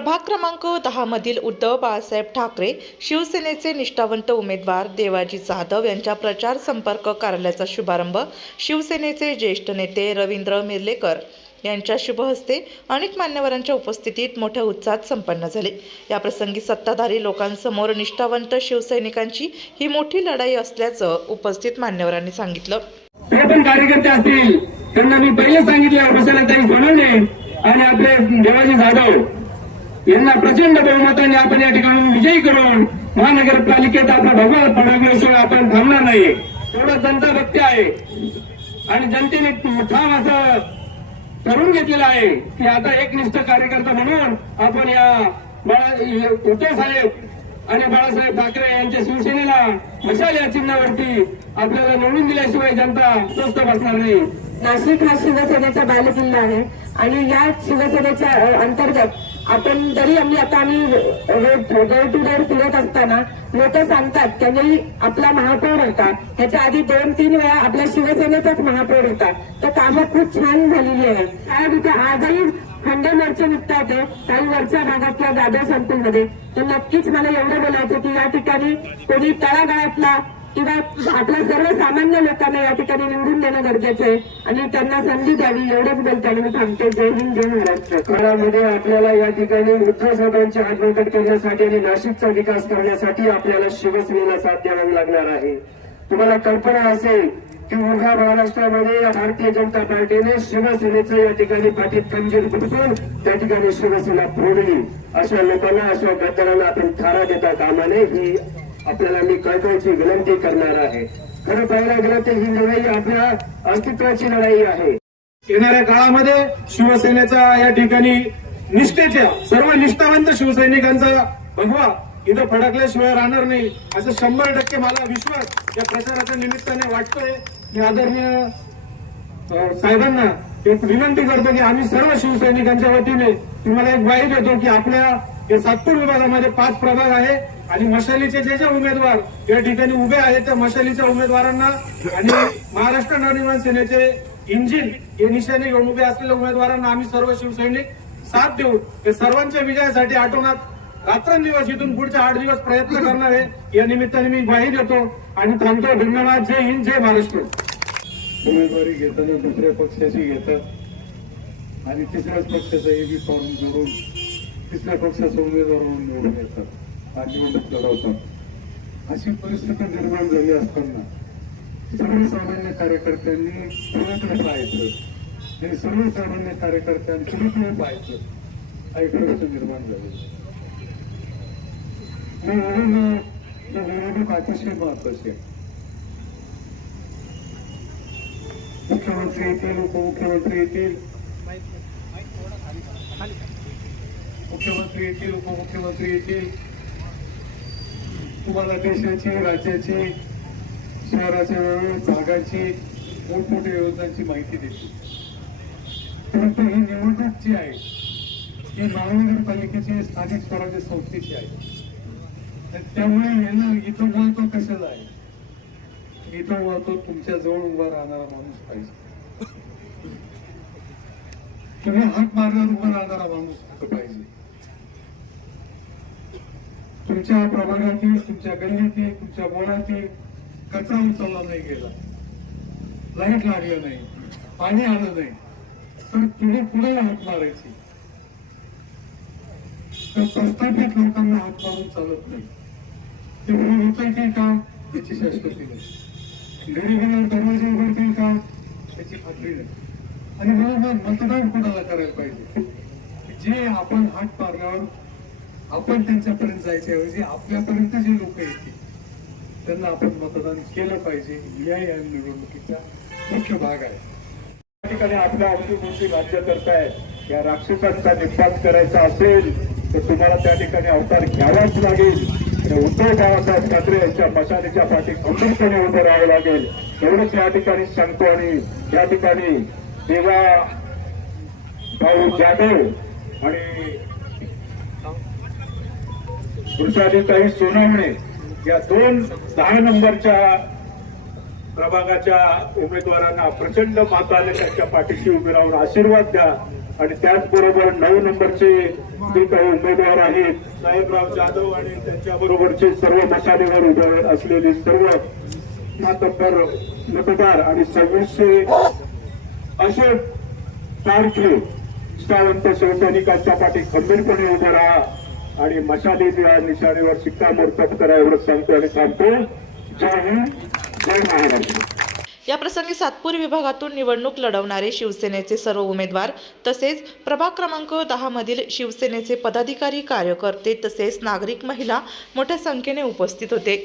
प्रभाग क्रमांक दहा मधील उद्धव बाळासाहेब ठाकरे शिवसेनेचे निष्ठावंत उमेदवार देवाजी जाधव यांच्या प्रचार संपर्क कार्यालयाचा शुभारंभ शिवसेनेचे ज्येष्ठ नेते रवींद्र मिर्लेकर यांच्या शुभहस्ते अनेक मान्यवरांच्या उपस्थितीत मोठ्या उत्साहात संपन्न झाले. याप्रसंगी सत्ताधारी लोकांसमोर निष्ठावंत शिवसैनिकांची ही मोठी लढाई असल्याचं उपस्थित मान्यवरांनी सांगितलं. पण कार्यकर्ते असतील त्यांना मी पहिले सांगितलं आणि आपले देवाजी जाधव यांना प्रचंड बहुमताने आपण या ठिकाणी विजयी करून महानगरपालिकेत आपला भगवा पडवल्याशिवाय आपण थांबणार नाही. एवढं जनता भक्ती आहे. आणि जनतेने ठाम असं ठरवून घेतलेलं आहे की आता एकनिष्ठ कार्यकर्ता म्हणून आपण या बाळा उद्धव साहेब आणि बाळासाहेब ठाकरे यांच्या शिवसेनेला मशाल या चिन्हावरती आपल्याला निवडून दिल्याशिवाय जनता स्वस्थ बसणार नाही. नाशिक हा शिवसेनेचा बालकिल्ला आहे. आणि या शिवसेनेच्या अंतर्गत आपण जरी आम्ही आता आम्ही डोर टू डोर फिरत असताना लोक सांगतात त्यांनी आपला महापौर होता. त्याच्या आधी दोन तीन वेळा आपल्या शिवसेनेचाच महापौर होता. तर कामं खूप छान झालेली आहे. कारण इथे आजही खंडे मोर्चे निघतात. काही वरच्या भागातल्या जाधव संकुलमध्ये तर नक्कीच मला एवढं बोलायचं की या ठिकाणी कोणी तळागाळातला किंवा आपल्या सर्वसामान्य लोकांना या ठिकाणी निवडून देणं गरजेचं आहे. आणि त्यांना संधी द्यावी एवढंच बोलताना मी थांबते जय हिंद जय महाराष्ट्र. काळामध्ये आपल्याला या ठिकाणी उद्धव साहेबांचे करण्यासाठी आणि नाशिकचा विकास करण्यासाठी आपल्याला शिवसेनेला साथ द्यावी लागणार आहे. तुम्हाला कल्पना असेल की उभ्या महाराष्ट्रामध्ये भारतीय जनता पार्टीने शिवसेनेचं या ठिकाणी पाठीत खंजीर घुसून त्या ठिकाणी शिवसेना फोडली. अशा लोकांना अशा गद्दारांना आपण थारा देता कामाने ही आपल्याला मी कळकळीची विनंती करणार आहे. खरं पाहायला गेलं तर ही लढाई आपल्या अस्तित्वाची लढाई आहे. येणाऱ्या काळामध्ये शिवसेनेचा या ठिकाणी निष्ठेच्या सर्व निष्ठावंत शिवसैनिकांचा भगवा इथं फडकल्याशिवाय राहणार नाही. असं शंभर टक्के मला विश्वास या प्रचाराच्या निमित्ताने वाटतोय. मी आदरणीय साहेबांना एक विनंती करतो की आम्ही सर्व शिवसैनिकांच्या वतीने तुम्हाला एक ग्वाही देतो की आपल्या या सातपूर विभागामध्ये पाच प्रभाग आहे. आणि मशालीचे जे जे उमेदवार या ठिकाणी उभे आहेत त्या मशालीच्या उमेदवारांना आणि महाराष्ट्र नवनिर्माण सेनेचे इंजिन हे निशाने घेऊन उभे असलेल्या उमेदवारांना आम्ही सर्व शिवसैनिक साथ देऊ ते सर्वांच्या विजयासाठी आठवणात रात्रंदिवस इथून पुढच्या आठ दिवस प्रयत्न करणार आहे. या निमित्ताने मी ग्वाही देतो आणि थांबतो. धन्यवाद जय हिंद जय महाराष्ट्र. उमेदवारी घेताना दुसऱ्या पक्षाची घेतात आणि तिसऱ्याच पक्षाचा एबी फॉर्म जोडून तिसऱ्या पक्षाचा उमेदवार म्हणून निवडून येतात आणि निवडणूक लढवतात अशी परिस्थिती निर्माण झाली असताना सर्वसामान्य कार्यकर्त्यांनी पुण्याकडे पाहायचं. आणि सर्वसामान्य कार्यकर्त्यांनी पुण्याकडे पाहायचं. हा एक प्रश्न निर्माण झालेला मी म्हणून निवडणूक अतिशय महत्वाची आहे. मुख्यमंत्री येतील उपमुख्यमंत्री येतील. मुख्यमंत्री येतील उपमुख्यमंत्री येतील. तुम्हाला देशाची राज्याची शहराच्या वेगवेगळ्या भागाची मोठमोठ्या योजनांची माहिती देतील परंतु ही निवडणूक जी आहे ही महानगरपालिकेची स्थानिक स्वराज्य संस्थेची आहे. त्यामुळे यांना इथं महत्त्व कशाला आहे? इथं महत्त्व तुमच्या जवळ उभा राहणारा माणूस पाहिजे. तुम्ही हात मारल्यावर उभा राहणारा माणूस पाहिजे. तुमच्या प्रभागातील तुमच्या गल्लीतील तुमच्या बोळातील कचरा उचलला नाही गेला. लाइट लागलं नाही पाणी आलं नाही. तर तुम्ही पुढे हात मारायची? तर प्रस्थापित लोकांना हात मारून चालत नाही. ते म्हणून उचलतील का? याची शाश्वती नाही. घरी गेल्यावर दरवाजे उघडतील का? त्याची खात्री नाही. आणि बरोबर मतदान कोणाला करायला पाहिजे? जे आपण हात मारल्यावर आपण त्यांच्यापर्यंत जायच्याऐवजी आपल्यापर्यंत जे लोक येतील त्यांना आपण मतदान केलं पाहिजे. या या निवडणुकीचा मुख्य भाग आहे. त्या ठिकाणी आपल्या अवतीभोवती राज्य करतायत या राक्षसांचा निपात करायचा असेल तर तुम्हाला त्या ठिकाणी अवतार घ्यावाच लागेल. आणि उद्धव बाळासाहेब ठाकरे यांच्या मशालीच्या पाठी खंबीरपणे उभं राहावं लागेल. एवढंच या ठिकाणी सांगतो आणि या ठिकाणी देवा भाऊ जाधव आणि वृषालीताई सोनावणे या दोन दहा नंबरच्या प्रभागाच्या उमेदवारांना प्रचंड माताने त्यांच्या पाठीशी उभे राहून आशीर्वाद द्या. आणि त्याचबरोबर नऊ नंबरचे जे काही उमेदवार आहेत साहेबराव जाधव आणि त्यांच्या बरोबरचे सर्व मशालीवर उभे असलेले सर्व मातब्बर मतदार आणि सव्वीसशे असे सारखे सावंत शिवसैनिकांच्या पाठी खंबीरपणे उभे राहा. आणि मशालीच्या निशाणीवर शिक्कामोर्तब करा एवढं सांगतो आणि सांगतो जय हिंद जय महाराष्ट्र. या प्रसंगी सातपूर विभागातून निवडणूक लढवणारे शिवसेनेचे सर्व उमेदवार तसेच प्रभाग क्रमांक दहा मधील शिवसेनेचे पदाधिकारी कार्यकर्ते तसेच नागरिक महिला मोठ्या संख्येने उपस्थित होते.